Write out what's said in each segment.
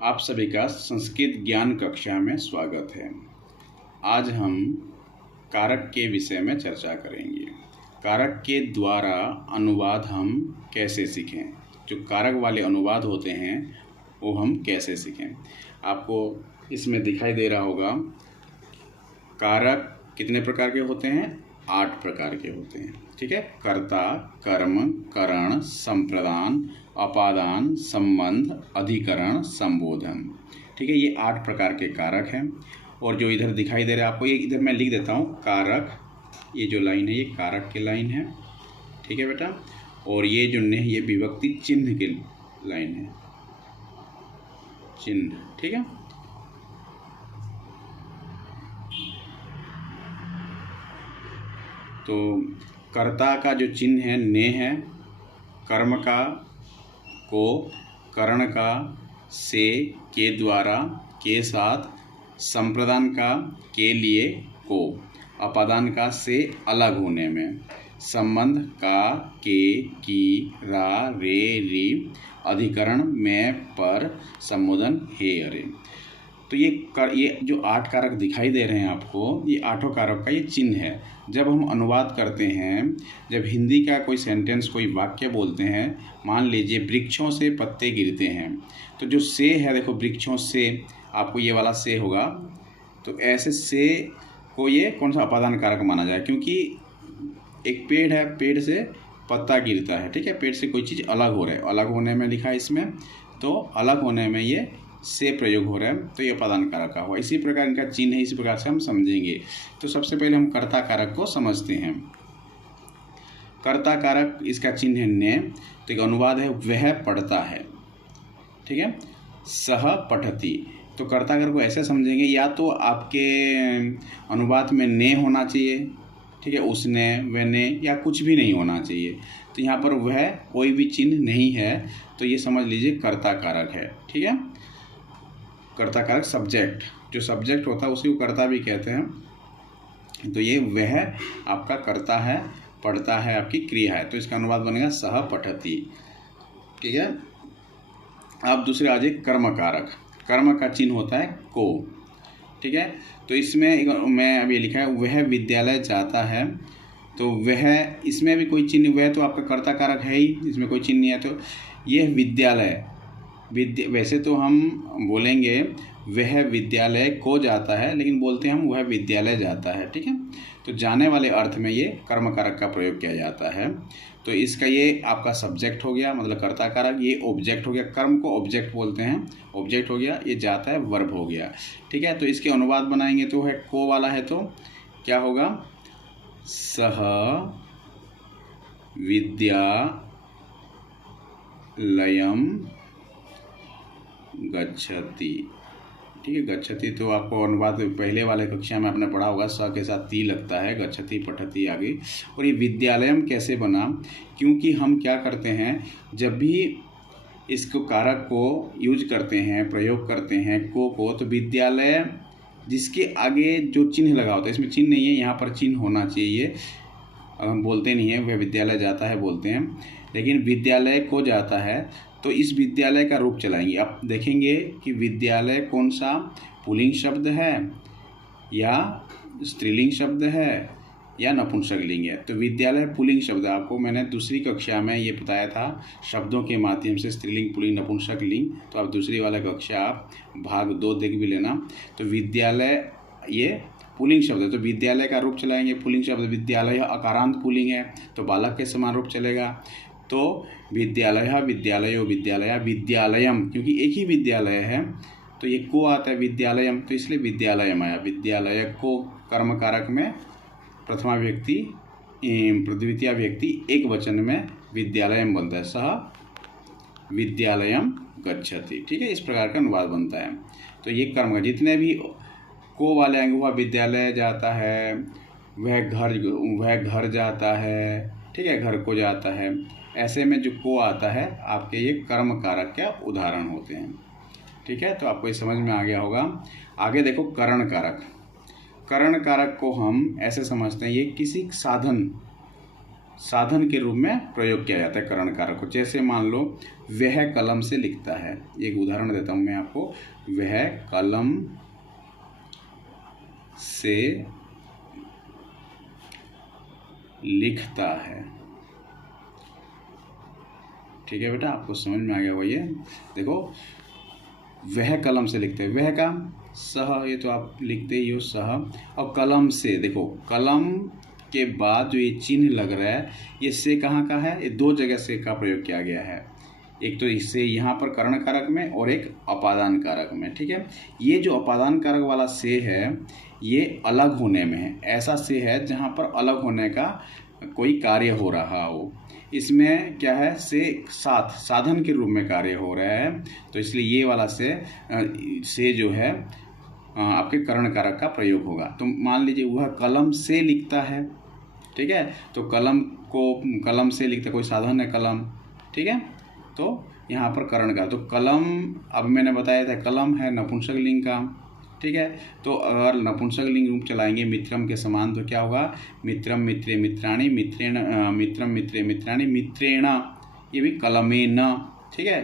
आप सभी का संस्कृत ज्ञान कक्षा में स्वागत है। आज हम कारक के विषय में चर्चा करेंगे। कारक के द्वारा अनुवाद हम कैसे सीखें, जो कारक वाले अनुवाद होते हैं वो हम कैसे सीखें। आपको इसमें दिखाई दे रहा होगा कारक कितने प्रकार के होते हैं, 8 प्रकार के होते हैं। ठीक है, कर्ता, कर्म, करण, संप्रदान, अपादान, संबंध, अधिकरण, संबोधन। ठीक है, ये 8 प्रकार के कारक हैं। और जो इधर दिखाई दे रहा है आपको, ये इधर मैं लिख देता हूँ कारक, ये जो लाइन है ये कारक की लाइन है। ठीक है बेटा, और ये जो ने ये विभक्ति चिन्ह की लाइन है, चिन्ह। ठीक है, तो कर्ता का जो चिन्ह है ने है, कर्म का को, करण का से, के द्वारा, के साथ, संप्रदान का के लिए, को, अपादान का से अलग होने में, संबंध का के, की, रा, रे, री, अधिकरण में, पर, संबोधन हे, अरे। तो ये जो 8 कारक दिखाई दे रहे हैं आपको, ये 8 कारक का ये चिन्ह है। जब हम अनुवाद करते हैं, जब हिंदी का कोई सेंटेंस, कोई वाक्य बोलते हैं, मान लीजिए वृक्षों से पत्ते गिरते हैं, तो जो से है, देखो वृक्षों से, आपको ये वाला से होगा, तो ऐसे से को ये कौन सा अपादान कारक माना जाए, क्योंकि एक पेड़ है, पेड़ से पत्ता गिरता है। ठीक है, पेड़ से कोई चीज़ अलग हो रहा है, अलग होने में लिखा है इसमें, तो अलग होने में ये से प्रयोग हो रहा है, तो ये अपादान कारक का हुआ। इसी प्रकार इनका चिन्ह है, इसी प्रकार से हम समझेंगे। तो सबसे पहले हम कर्ता कारक को समझते हैं। कर्ता कारक, इसका चिन्ह है ने, तो एक अनुवाद है वह पढ़ता है। ठीक है, सह पठती, तो कर्ता कारक को ऐसे समझेंगे, या तो आपके अनुवाद में ने होना चाहिए, ठीक है, उसने, वह ने, या कुछ भी नहीं होना चाहिए। तो यहाँ पर वह कोई भी चिन्ह नहीं है, तो ये समझ लीजिए कर्ता कारक है। ठीक है, कर्ता कारक सब्जेक्ट, जो सब्जेक्ट होता है उसी को कर्ता भी कहते हैं। तो ये वह आपका कर्ता है, पढ़ता है आपकी क्रिया है, तो इसका अनुवाद बनेगा सह पठती। ठीक है, अब दूसरे आ जाए कर्म कारक। कर्म का चिन्ह होता है को। ठीक है, तो इसमें मैं अभी लिखा है वह विद्यालय जाता है, तो वह, इसमें भी कोई चिन्ह, वह तो आपका कर्ता कारक है ही, इसमें कोई चिन्ह नहीं है, तो यह विद्यालय, वैसे तो हम बोलेंगे वह विद्यालय को जाता है, लेकिन बोलते हैं हम वह विद्यालय जाता है। ठीक है, तो जाने वाले अर्थ में ये कर्म कारक का प्रयोग किया जाता है। तो इसका ये आपका सब्जेक्ट हो गया, मतलब कर्ता कारक, ये ऑब्जेक्ट हो गया, कर्म को ऑब्जेक्ट बोलते हैं, ऑब्जेक्ट हो गया, ये जाता है वर्ब हो गया। ठीक है, तो इसके अनुवाद बनाएंगे तो है को वाला है, तो क्या होगा, सह विद्यालयम गच्छति। ठीक है, गच्छति तो आपको अनुवाद पहले वाले कक्षा में आपने पढ़ा होगा, स के साथ ती लगता है, गच्छति, पठति आगे। और ये विद्यालयम कैसे बना, क्योंकि हम क्या करते हैं, जब भी इसको कारक को यूज करते हैं, प्रयोग करते हैं को, तो विद्यालय जिसके आगे जो चिन्ह लगा होता है, इसमें चिन्ह नहीं है, यहाँ पर चिन्ह होना चाहिए। हम बोलते नहीं है वह विद्यालय जाता है बोलते हैं, लेकिन विद्यालय को जाता है, तो इस विद्यालय का रूप चलाएंगे। आप देखेंगे कि विद्यालय कौन सा पुल्लिंग शब्द है, या स्त्रीलिंग शब्द है, या नपुंसकलिंग है। तो विद्यालय पुल्लिंग शब्द है, आपको मैंने दूसरी कक्षा में ये बताया था शब्दों के माध्यम से, स्त्रीलिंग, पुल्लिंग, नपुंसकलिंग। तो आप दूसरी वाला कक्षा आप भाग 2 देख भी लेना। तो विद्यालय ये पुल्लिंग शब्द है, तो विद्यालय का रूप चलाएंगे पुल्लिंग शब्द। विद्यालय अकारांत पुल्लिंग है, तो बालक के समान रूप चलेगा। तो विद्यालय, विद्यालयो, विद्यालया, विद्यालयम, क्योंकि एक ही विद्यालय है, तो ये को आता है विद्यालयम, तो इसलिए विद्यालयम आया। विद्यालय को कर्म कारक में प्रथमा व्यक्ति, द्वितीय व्यक्ति एक वचन में विद्यालयम बनता है, सह विद्यालयम गच्छति। ठीक है, इस प्रकार का अनुवाद बनता है। तो ये कर्म का जितने भी को वाले आएंगे, वह विद्यालय जाता है, वह घर जाता है, ठीक है, घर को जाता है, ऐसे में जो को आता है आपके ये कर्म कारक के उदाहरण होते हैं। ठीक है, तो आपको ये समझ में आ गया होगा। आगे देखो करण कारक। करण कारक को हम ऐसे समझते हैं, ये किसी साधन साधन के रूप में प्रयोग किया जाता है करण कारक को। जैसे मान लो वह कलम से लिखता है, एक उदाहरण देता हूँ मैं आपको। वह कलम से लिखता है। ठीक है बेटा, आपको समझ में आ गया होगा। ये देखो, वह कलम से लिखते हैं, वह का सह, ये तो आप लिखते ही हो सह। और कलम से, देखो कलम के बाद जो ये चिन्ह लग रहा है, ये से कहाँ का है? ये दो जगह से का प्रयोग किया गया है। एक तो इससे यहाँ पर करण कारक में और एक अपादान कारक में। ठीक है, ये जो अपादान कारक वाला से है ये अलग होने में है। ऐसा से है जहाँ पर अलग होने का कोई कार्य हो रहा हो। इसमें क्या है? से साधन के रूप में कार्य हो रहा है, तो इसलिए ये वाला से जो है आपके करण कारक का प्रयोग होगा। तो मान लीजिए वह कलम से लिखता है। ठीक है, तो कलम से लिखता, कोई साधन है कलम। ठीक है, तो यहाँ पर करण का, तो कलम, अब मैंने बताया था कलम है नपुंसक लिंग का। ठीक है, तो अगर नपुंसक लिंग रूप चलाएंगे मित्रम के समान, तो क्या होगा? मित्रम मित्रे मित्राणि, मित्रेण मित्रम मित्रे मित्राणि, मित्रेण, ये भी कलमेन। ठीक है,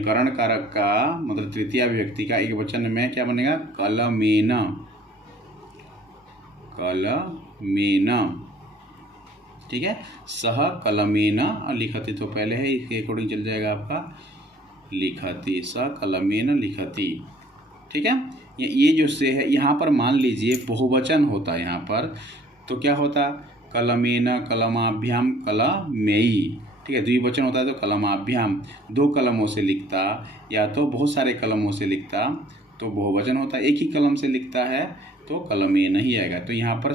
करण कारक का मतलब तृतीया विभक्ति का एक वचन में क्या बनेगा? कलमेन, कलमेन। ठीक है, सह कलमेन, लिखति तो पहले है, इसके अकॉर्डिंग चल जाएगा आपका लिखति, स कलमेन लिखति। ठीक है, ये जो से है, यहाँ पर मान लीजिए बहुवचन होता है यहाँ पर, तो क्या होता? कलमेन कलमाभ्याम कलमेयी। ठीक है, द्विवचन होता है तो कलमाभ्याम, दो कलमों से लिखता, या तो बहुत सारे कलमों से लिखता तो बहुवचन होता है। एक ही कलम से लिखता है तो कलमेन ही आएगा। तो यहाँ पर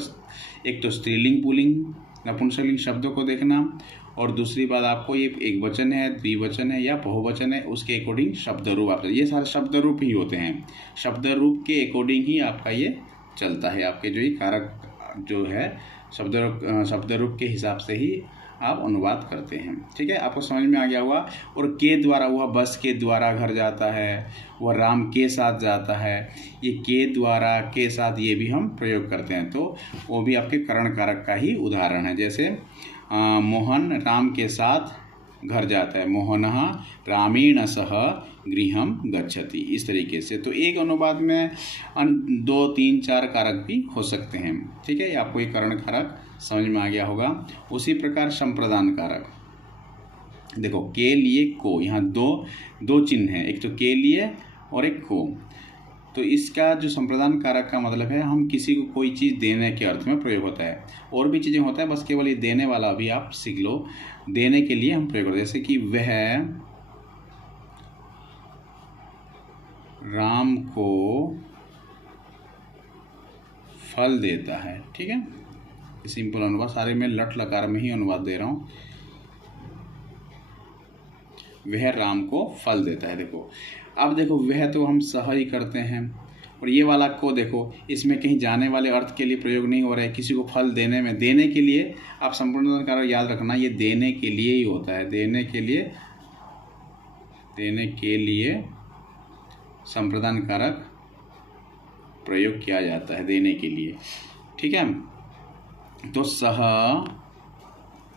एक तो स्त्रीलिंग पुल्लिंग नपुंसकलिंग शब्दों को देखना, और दूसरी बात आपको ये एक वचन है, द्विवचन है या बहुवचन है, उसके अकॉर्डिंग शब्द रूप आपका, ये सारे शब्द रूप ही होते हैं। शब्द रूप के अकॉर्डिंग ही आपका ये चलता है। आपके जो ये कारक जो है शब्द रूप के हिसाब से ही आप अनुवाद करते हैं। ठीक है, आपको समझ में आ गया होगा। और के द्वारा, वह बस के द्वारा घर जाता है, वह राम के साथ जाता है, ये के द्वारा के साथ ये भी हम प्रयोग करते हैं, तो वो भी आपके करण कारक का ही उदाहरण है। जैसे मोहन राम के साथ घर जाता है, मोहनः रामेण सह गृहम गच्छति, इस तरीके से। तो एक अनुवाद में 2, 3, 4 कारक भी हो सकते हैं। ठीक है, आपको ये करण कारक समझ में आ गया होगा। उसी प्रकार संप्रदान कारक, देखो के लिए को, यहाँ दो चिन्ह हैं, एक तो के लिए और एक को। तो इसका जो संप्रदान कारक का मतलब है, हम किसी को कोई चीज़ देने के अर्थ में प्रयोग होता है। और भी चीज़ें होता है, बस केवल ये देने वाला भी आप सीख लो। देने के लिए हम प्रयोग करते हैं, जैसे कि वह राम को फल देता है। ठीक है, सिंपल अनुवाद, सारे में लट लकार में ही अनुवाद दे रहा हूँ। वह राम को फल देता है। देखो, अब देखो वह तो हम सह ही करते हैं, और ये वाला को देखो, इसमें कहीं जाने वाले अर्थ के लिए प्रयोग नहीं हो रहा है। किसी को फल देने में, देने के लिए आप संपूर्ण कारक याद रखना, ये देने के लिए ही होता है। देने के लिए संप्रदान कारक प्रयोग किया जाता है, देने के लिए। ठीक है, तो सह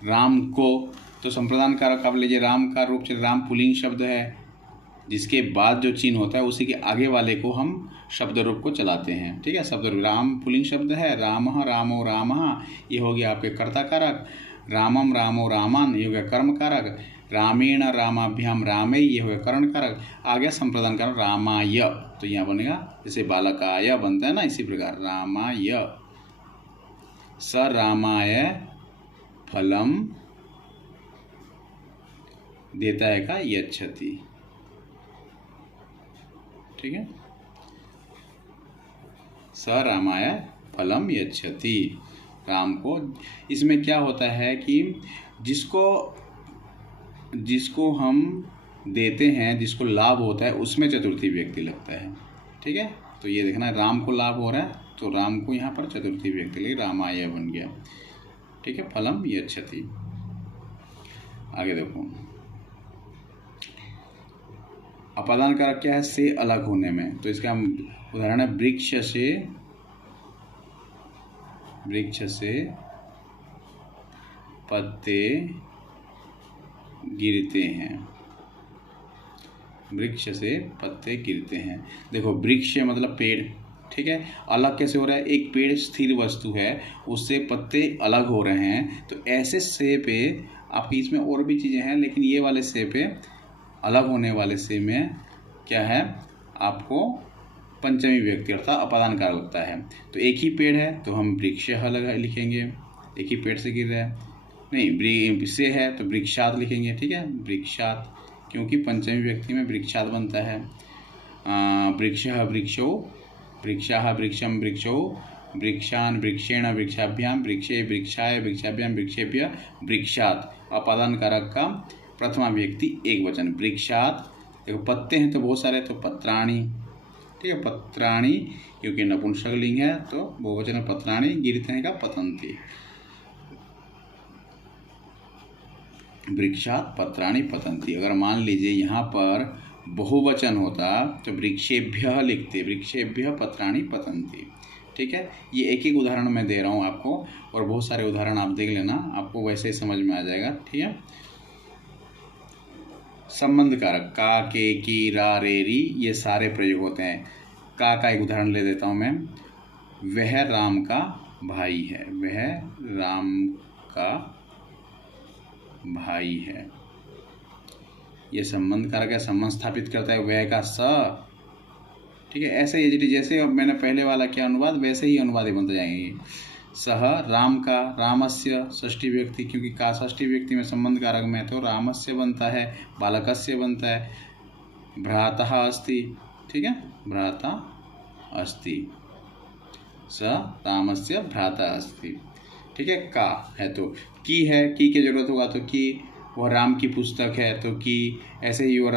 राम को, तो संप्रदान कारक आप लीजिए, राम का रूप से, राम पुल्लिंग शब्द है, जिसके बाद जो चिन्ह होता है उसी के आगे वाले को हम शब्द रूप को चलाते हैं। ठीक है, शब्द रूप, राम पुल्लिंग शब्द है, रामः रामो रामः, ये हो गया आपके कर्ता कारक। रामम रामो रामान, ये हो गया कर्म कारक। रामेण रामाभ्याम रामे, ये हो गया करण कारक। आ गया संप्रदान कारक रामाय, तो यहाँ बनेगा जैसे बालकाय बनता है ना, इसी प्रकार रामाय, स रामाय फलम देता है का यच्छति। ठीक है, स रामाय फलम यच्छति, राम को। इसमें क्या होता है कि जिसको हम देते हैं, जिसको लाभ होता है, उसमें चतुर्थी व्यक्ति लगता है। ठीक है, तो ये देखना, राम को लाभ हो रहा है तो राम को यहाँ पर चतुर्थी व्यक्ति लगी, रामाय बन गया। ठीक है, फलम यच्छति। आगे देखो, अपादान कारक क्या है? से अलग होने में। तो इसका उदाहरण है वृक्ष से पत्ते गिरते हैं। वृक्ष से पत्ते गिरते हैं। देखो वृक्ष मतलब पेड़, ठीक है। अलग कैसे हो रहा है, एक पेड़ स्थिर वस्तु है, उससे पत्ते अलग हो रहे हैं। तो ऐसे से पे आपकी इसमें और भी चीज़ें हैं, लेकिन ये वाले से पे अलग होने वाले से में क्या है, आपको पंचमी व्यक्ति अर्थात अपादान कारक लगता है। तो एक ही पेड़ है तो हम वृक्ष लिखेंगे, एक ही पेड़ से गिर रहा है, नहीं से है तो वृक्षात लिखेंगे, ठीक है। वृक्षात, क्योंकि पंचमी व्यक्ति में वृक्षात बनता है। वृक्षः वृक्षो, वृक्षाः वृक्षं वृक्षो, वृक्षान वृक्षेण वृक्षाभ्याम, वृक्षे वृक्षाय वृक्षाभ्याम, वृक्षेभ्य वृक्षात। अपादान कारक का प्रथमा व्यक्ति एक वचन वृक्षात। देखो पत्ते हैं तो बहुत सारे, तो पत्राणि, ठीक है। पत्राणि क्योंकि नपुंसक लिंग है तो बहुवचन पत्राणि, गिरते हैं का पतंती। वृक्षात पत्राणि पतंती। अगर मान लीजिए यहाँ पर बहुवचन होता तो वृक्षेभ्यः लिखते, वृक्षेभ्यः पत्राणि पतंती, ठीक है। ये एक एक उदाहरण मैं दे रहा हूँ आपको, और बहुत सारे उदाहरण आप देख लेना, आपको वैसे ही समझ में आ जाएगा, ठीक है। संबंध कारक का, के, की, रा, रे, री, ये सारे प्रयोग होते हैं। का एक उदाहरण ले देता हूँ मैं। वह राम का भाई है, वह राम का भाई है। ये संबंध कारक है, संबंध स्थापित करता है वह का स, ठीक है। ऐसे ही जैसे अब मैंने पहले वाला किया अनुवाद, वैसे ही अनुवाद बनते जाएंगे। सह राम का, रामस्य षष्ठी व्यक्ति, क्योंकि का षष्ठी व्यक्ति में संबंध कारक में तो रामस्य बनता है, बालकस्य बनता है। भ्रातः अस्ति, ठीक है, भ्राता अस्ति, स रामस्य भ्राता अस्ति, ठीक है। का है तो की है, की की जरूरत होगा तो की, वह राम की पुस्तक है तो की। ऐसे ही वह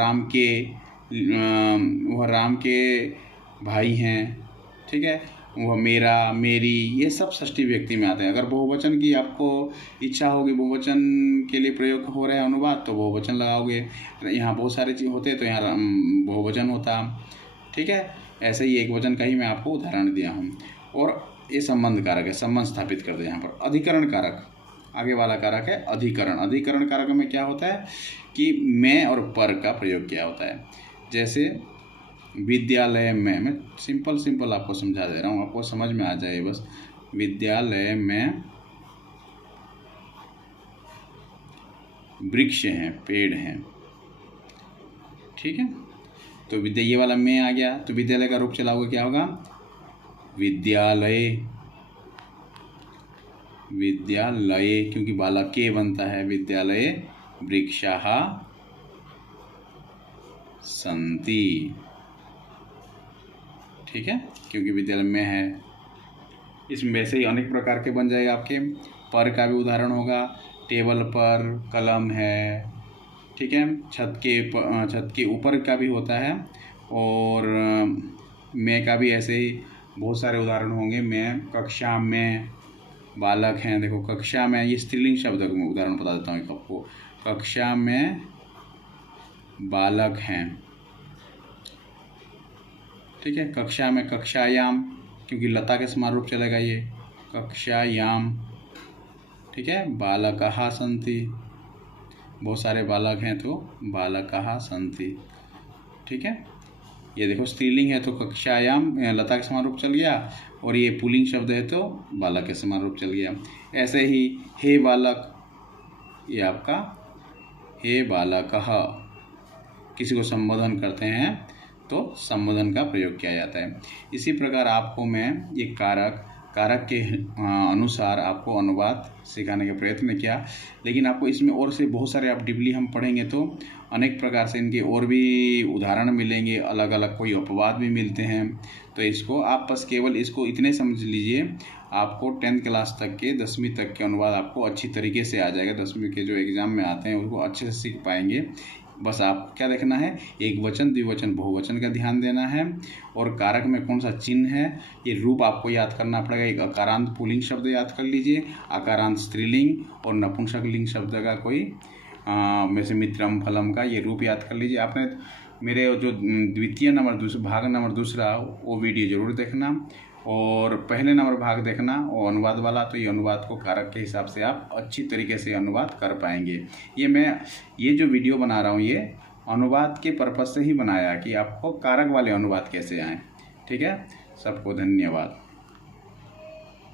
राम के भाई हैं, ठीक है। वह मेरा, मेरी, ये सब षष्ठी व्यक्ति में आते हैं। अगर बहुवचन की आपको इच्छा होगी, बहुवचन के लिए प्रयोग हो रहे हैं अनुवाद, तो बहुवचन लगाओगे। यहाँ बहुत सारे चीज़ होते हैं तो यहाँ बहुवचन होता, ठीक है। ऐसे ही एक वचन का ही मैं आपको उदाहरण दिया हूँ। और ये संबंध कारक है, संबंध स्थापित कर दे। यहाँ पर अधिकरण कारक, आगे वाला कारक है अधिकरण। अधिकरण कारक में क्या होता है कि मैं और पर का प्रयोग किया होता है। जैसे विद्यालय में, मैं सिंपल आपको समझा दे रहा हूँ, आपको समझ में आ जाए बस। विद्यालय में वृक्ष हैं, पेड़ हैं, ठीक है। तो ये वाला में आ गया, तो विद्यालय का रूप चलाओगे क्या होगा, विद्यालय, विद्यालय, क्योंकि बालक के बनता है। विद्यालय वृक्षाः सन्ति, ठीक है, क्योंकि विद्यालय में है। इसमें वैसे ही अनेक प्रकार के बन जाएगा आपके। पर का भी उदाहरण होगा, टेबल पर कलम है, ठीक है। छत के ऊपर का भी होता है। और मैं का भी ऐसे ही बहुत सारे उदाहरण होंगे। मैं, कक्षा में बालक हैं। देखो कक्षा में, ये स्त्रीलिंग शब्द का मैं उदाहरण बता देता हूँ आपको। कक्षा में बालक हैं, ठीक है। कक्षा में, कक्षायाम, क्योंकि लता के समान रूप चलेगा ये, कक्षायाम, ठीक है। बालकाः सन्ति, बहुत सारे बालक हैं तो बालकाः सन्ति, ठीक है। ये देखो स्त्रीलिंग है तो कक्षायाम लता के समान रूप चल गया, और ये पुल्लिंग शब्द है तो बालक के समान रूप चल गया। ऐसे ही हे बालक, ये आपका हे बालकः, किसी को संबोधन करते हैं तो संबोधन का प्रयोग किया जाता है। इसी प्रकार आपको मैं ये कारक के अनुसार आपको अनुवाद सिखाने का प्रयत्न किया, लेकिन आपको इसमें और से बहुत सारे आप डीपली हम पढ़ेंगे तो अनेक प्रकार से इनके और भी उदाहरण मिलेंगे, अलग अलग कोई अपवाद भी मिलते हैं। तो इसको आप बस केवल इसको इतने समझ लीजिए, आपको 10th क्लास तक के 10वीं तक के अनुवाद आपको अच्छी तरीके से आ जाएगा। 10वीं के जो एग्ज़ाम में आते हैं उनको अच्छे से सीख पाएंगे। बस आप क्या देखना है, एक वचन, द्विवचन, बहुवचन का ध्यान देना है, और कारक में कौन सा चिन्ह है, ये रूप आपको याद करना पड़ेगा। एक अकारांत पुल्लिंग शब्द याद कर लीजिए, अकारांत स्त्रीलिंग और नपुंसक लिंग शब्द का कोई वैसे मित्रम फलम का ये रूप याद कर लीजिए। आपने मेरे जो द्वितीय नंबर भाग नंबर 2 वो वीडियो ज़रूर देखना, और पहले नंबर भाग देखना वो अनुवाद वाला, तो ये अनुवाद को कारक के हिसाब से आप अच्छी तरीके से अनुवाद कर पाएंगे। ये जो वीडियो बना रहा हूँ ये अनुवाद के पर्पज़ से ही बनाया कि आपको कारक वाले अनुवाद कैसे आएँ। ठीक है, सबको धन्यवाद।